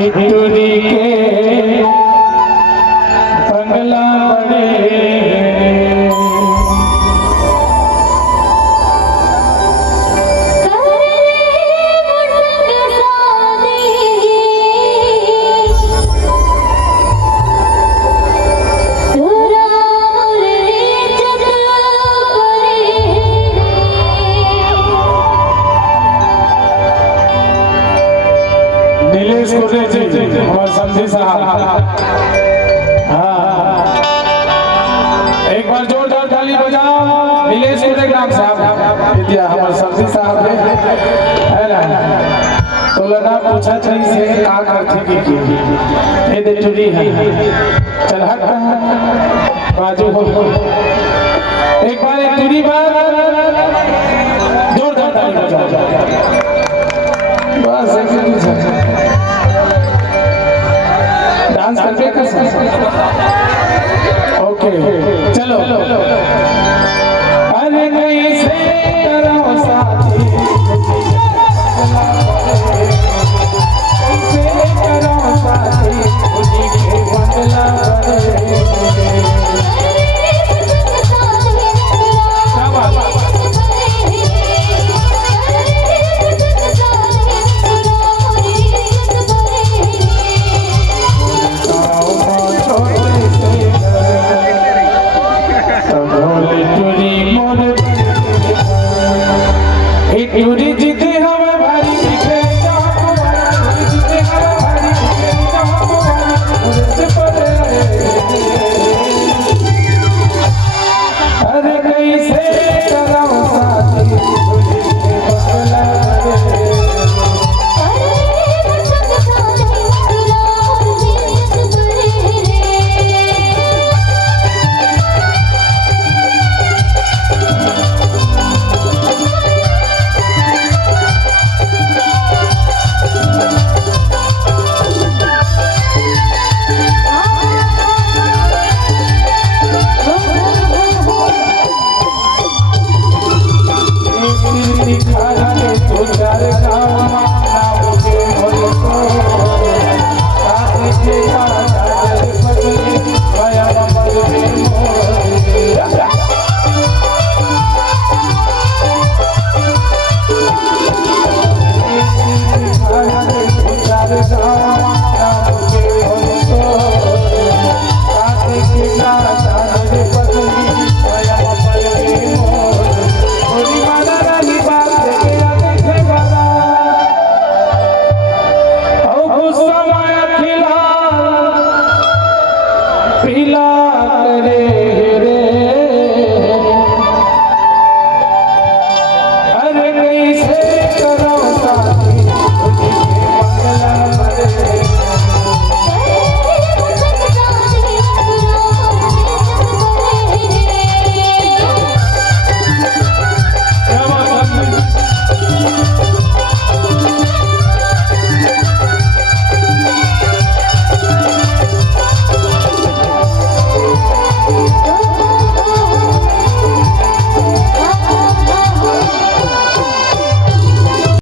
हिटूरी के बंगला बड़े हमारे समझी साहब। एक बार जोरदार ताली बजाओ नीलेश कुरे नाम साहब विद्या हमारे समझी साहब है ना। तो लगा पूछा चाहिए से का करते की ये दे चुरी है चल हट बाजू हो एक बार एक चुरी बार जोरदार ताली बजाओ बस डांस करके कर ओके चलो अरे कैसे करो साथी कैसे करो साथी उसी के बंगला टूरी जीते हवा भारी दिखे जीते हवा भारी दिखे अरे कैसे कराऊं साथी Oh